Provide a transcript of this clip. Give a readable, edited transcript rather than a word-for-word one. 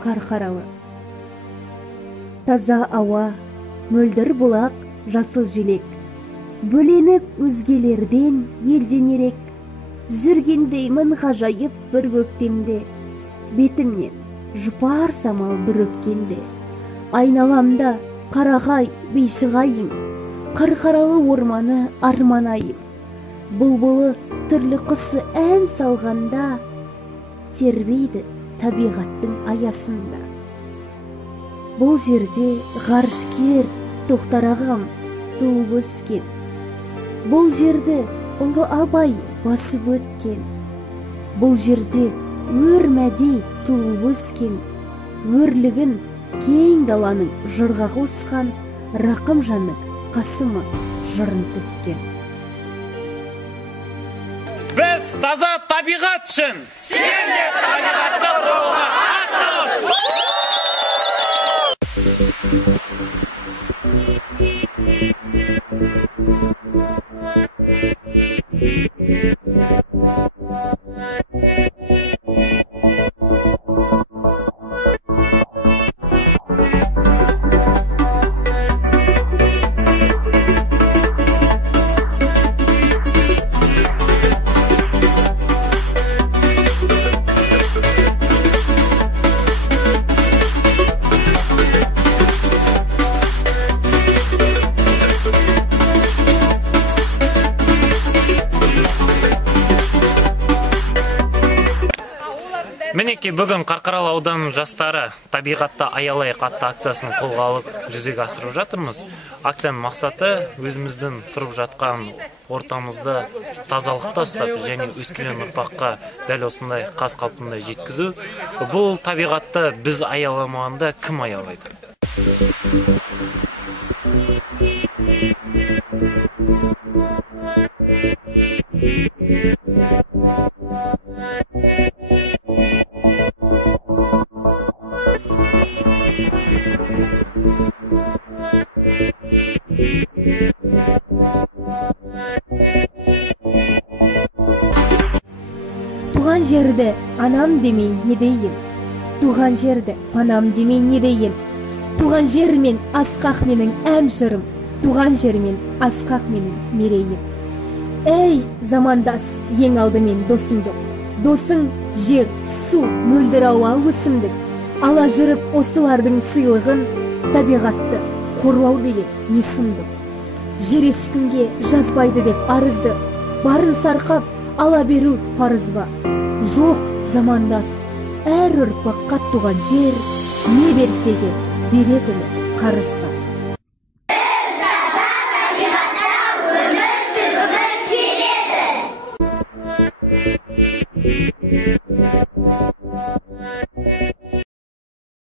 Қарқаралы. Таза ауа, мөлдір бұлақ, жасыл желек, бөленіп өзгелерден елденерек, жүргендеймін ғажайып бір көктемде, бетімнен жұпар самал бір өпкенде. Айналамда қарағай бейшіғайың, Қарқаралы орманы арманайым. Бұлбұлы түрлі құсы ән салғанда, тербейді табиғаттың аясында. Бұл жерде ғарышкер Тоқтар ағам туып өскен. Бұл жерде ұлы Абай басып өткен. Бұл жерде өр мәди туып өскен. Өрлігін кең даланың жырға қосқан Рақымжанның Қасымы жырын төккен. Біз таза табиғат үшін, сен де табиғатты қорғауға аттаныс! Мінеки бүгін Қарқаралы ауданының жастары табиғатты аялайық атты акциясын қолға алып жүзеге асырып жатырмыз. Акцияның мақсаты өзіміздің тұрып жатқан ортамызды тазалықта ұстап, және өскелең ұрпаққа дәл осындай қаз қалпында жеткізу. Бұл табиғатты біз аяламағанда кім аялайды? Туған жерді анам демей не дейін? Туған жерді панам демей не дейін? Туған жермен асқақ менің ән жырым, туған жермен асқақ менің мерейім. Ей, замандас, ең алдымен досыңдық. Досың жер, су, мөлдір ауа, өсімдік. Ала жүріп осылардың сыйлығын, табиғатты қорлау деген не сұмдық. Жер ешкімге жазбайды деп арызды, барын сарқап ала беру парыз ба? Жоқ, замандас, әр ұрпаққа туған жер не берсе де беретіні қарыз.